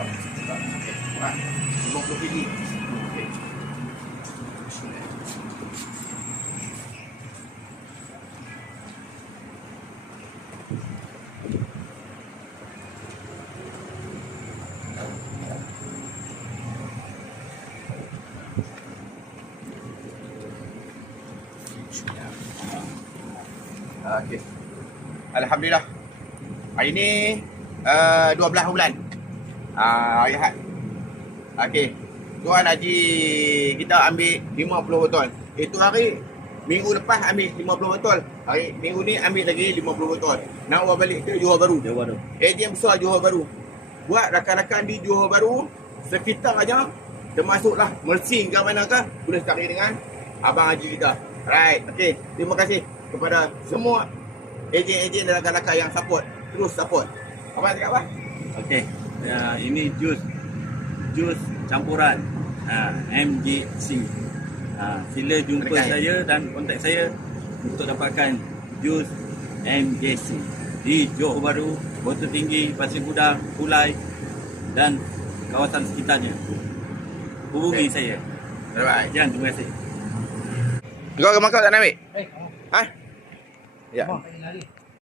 50 ml. Okey. Bismillah. Okey. Alhamdulillah. Hari ni 12 bulan. Hari Ahad. Okey. Tuan Haji kita ambil 50 botol. Itu hari minggu lepas ambil 50 botol. Hari minggu ni ambil lagi 50 botol. Nak bawa balik ke Johor Bahru. ATM besar Johor Bahru. Buat rakan-rakan di Johor Bahru sekitar aja, termasuklah Mersing ke manakah, boleh cari dengan Abang Haji kita. Alright. Okey. Terima kasih kepada semua ejen-ejen dan rakan-rakan yang support. Terus support. Abang cakap apa? Okey. Ini jus campuran MJC. Sila jumpa saya dan kontak saya untuk dapatkan jus MJC di Johor Bahru, Botol Tinggi, Pasir Gudang, Kulai dan kawasan sekitarnya. Hubungi saya. Alright. Jangan, terima kasih. Kau ke Makau tak nak ambil? Ha? Ya.